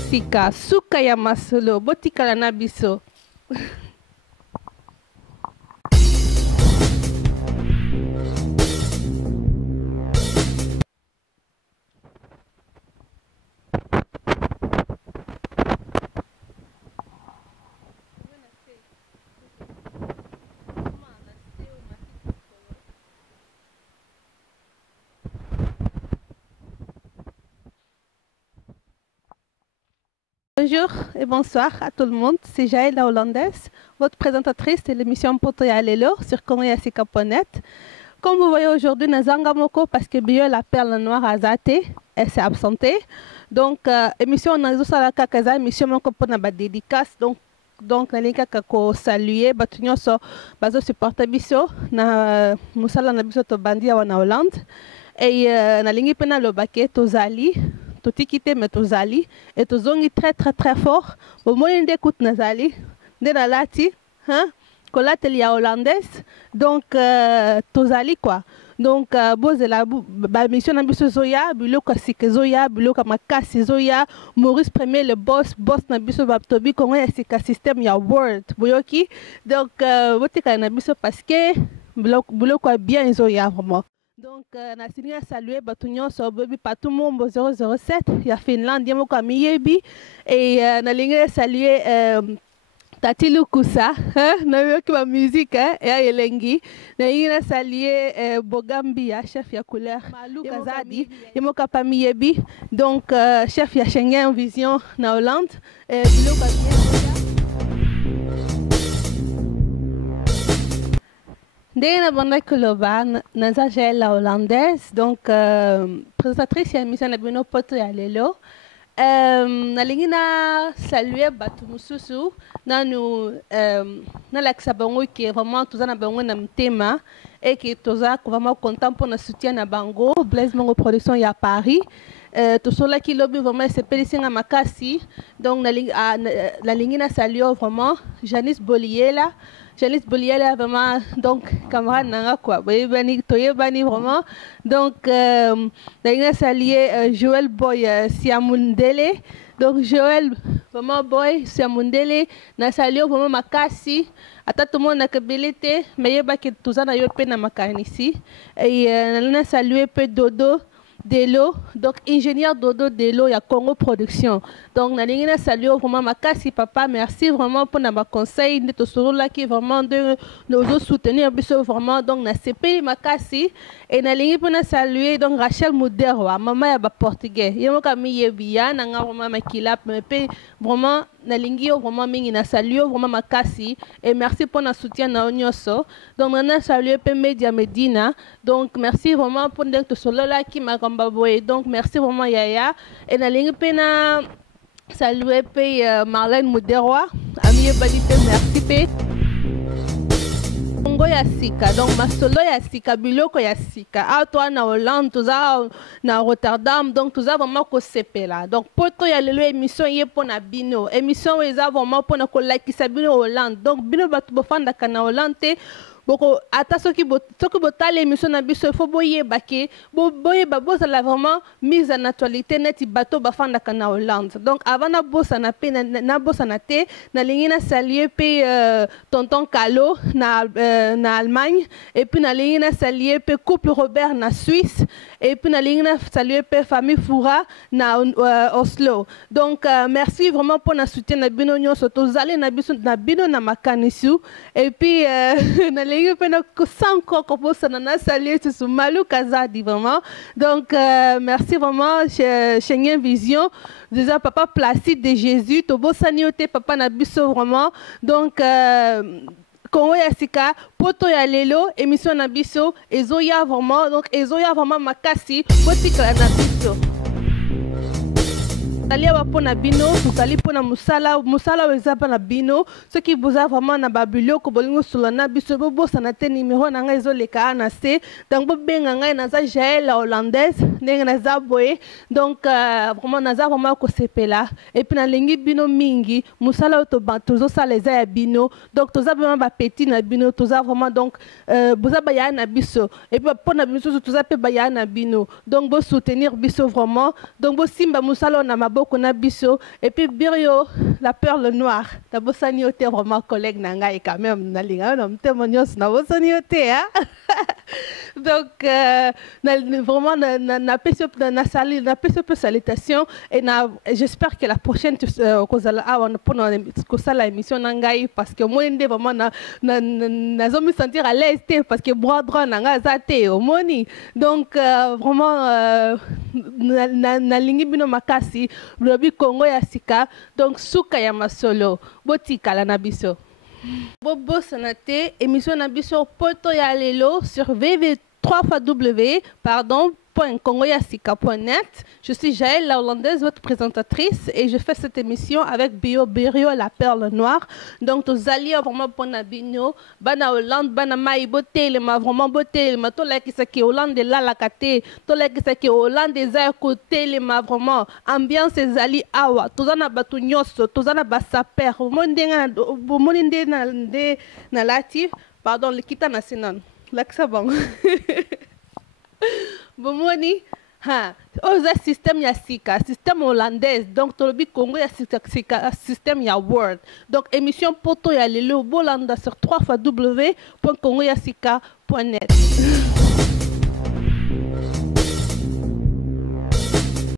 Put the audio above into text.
sika suka ya masolo botikala na biso. Bonjour et bonsoir à tout le monde, c'est Jaël la Hollandaise, votre présentatrice de l'émission Poto ya Lelo sur kongeyasika.net. Comme vous voyez aujourd'hui, Nazanga Moko, parce que Bio la perle noire a zaté, elle s'est absentée. Donc, émission Nazo Salaka Kaza, émission Moko pour na dédicace. Donc, na linka kako saluer, batunyo so bazo supporter biso na musala na biso to bandi wana Hollande. Et na lingi pena lo baké to zali. Tout quitter mais tous ali et tous zongi très fort au moyen d'écoute nazali de la lati hein colateli hollandaise donc tous ali quoi donc boze la mission na biso zoya biloko sika zoya biloko makasi zoya Maurice Premier le boss na biso baptobi kongo ya sika système ya word boyoki donc botika na biso parce que biloko bien zoya vraiment. Donc, na signé à saluer Batunyon so baby Patou Mombo 007 il y a Finlande yamo comme yebi et na ligne saluer Tati Lukusa na yoki ma musique et Elengi na ligne saluer Bogambia chef ya couleur Malou Kazadi yamo comme yebi donc chef ya Schengen Vision na Hollande biloko Dès la bande Koloba, Naza Jaël la Hollandaise, donc présentatrice de l'émission Nabino Poto ya Lelo. Nalingina saluer Batumususu, nanu nalaksabango qui est vraiment tout ça na bango na mtema et qui tout ça vraiment content pour notre soutien na bango, Blaise Mongo Production ya Paris. Tout cela qui lobby vraiment c'est pédicine à Makassi, donc nalingina saluer vraiment Janice Boliela. Janice Boliela vraiment donc camarade nanga quoi bani toye bani vraiment donc d'ailleurs saluer Joël Boy Siamundele donc Joël vraiment Boy Siamundele na saluer vraiment Makassi ata tout le monde na kabilité mais yeba que tout ça na yo pe na makanisi et na saluer peu Dodo Delo, donc ingénieur Dodo Delo, il y a Congo Production. Donc, nous saluons vraiment Makassi papa, merci vraiment pour nos conseils, nous sommes là qui vraiment de nous soutenir vraiment donc na CP Makassi et nous saluer donc Rachel Muderwa, maman ya ba portugais. Yemo kami yebia na nga vraiment makilap mais vraiment na lingio vraiment mingi na saluer vraiment Makassi et merci pour notre soutien na onyoso. Donc, nous saluer pe Media Medina. Donc, merci vraiment pour nous tous là qui m'a donc merci vraiment Yaya et na lingi pena saluer pe Marlène Muderwa ami balite merci pe Congo ya sika donc masolo ya sika biloko ya sika a toi na Hollande toza na Rotterdam donc toza vraiment ko sepela donc poto ya lelo émission ye pona bino émission eza vraiment pona ko like sa bino Hollande donc bino batu bofanda kana Hollande te boko ata soki botale émission na biso faut boye bake boye babosa la vraiment mise en actualité neti bato bafanda kana Hollande donc avant na bosa na pe na bosa na te na lingina saluer pe tonton Kalo na Allemagne et puis na lingina saluer pe couple Robert na Suisse et puis na lingina saluer pe famille Foura na Oslo donc merci vraiment pour na soutien na bino nyonso tozali na biso na bino na makanisu et puis na lingina pe na sanko koposa na saluer sur Malou Kazadi vraiment donc merci vraiment Schengen Vision déjà papa Placide de Jésus tobo saniote papa na biso vraiment donc Congo ya sika poto ya lelo émission na biso ezoya vraiment makasi botika na biso Talia pona bino tukali pona musala wezapa na bino ce qui vous a vraiment na babilo ko bolingo solana biso bobo sanate numéro na nga ezoleka na se donc bobenga nga na za Jaël la Hollandaise ndenge na za boye donc vraiment na za vraiment ko sepela et puis na lengi bino mingi musala to bantuzo sala eza ya bino donc toza vraiment ba petit na bino toza vraiment donc boza ba ya na biso et puis pona biso toza pe ba ya na bino donc bo soutenir biso vraiment donc bo simba musala na mabo beaucoup Nabiso. Et puis Birio, la perle noire. Nabosani ote vraiment collègue nanga et quand même nalinga non témoignage nabosani ote hein. Donc vraiment na salutation et j'espère que la prochaine pour la émission nangai parce que moi vraiment na zomi sentir à l'aise parce que moi droit nanga zate au moni. Donc vraiment na lingi bino makasi lobi Congo ya sika donc suka ya masolo botika la nabiso bobo sanate émission nabiso poto ya lelo sur www .congoyasika.net. Je suis Jaël, la hollandaise, votre présentatrice, et je fais cette émission avec Birio, la perle noire. Donc, tous alliés vraiment pour Nabino, Bana Hollande, Bana Maï, beauté, ma vraiment beauté, ma tola qui est Hollande de la kate, tola qui est Hollande des airs côté, les ma vraiment ambiance et alliés awa, tous en abatunios, tous en abasaper, moninde na latif, pardon, le kita national. L'accent. Bomoni, ha, oza système ya sika, système hollandaise, donc tolobi Congo ya sika, système ya world. Donc émission poto ya lelo bolanda sur www.congoyasika.net.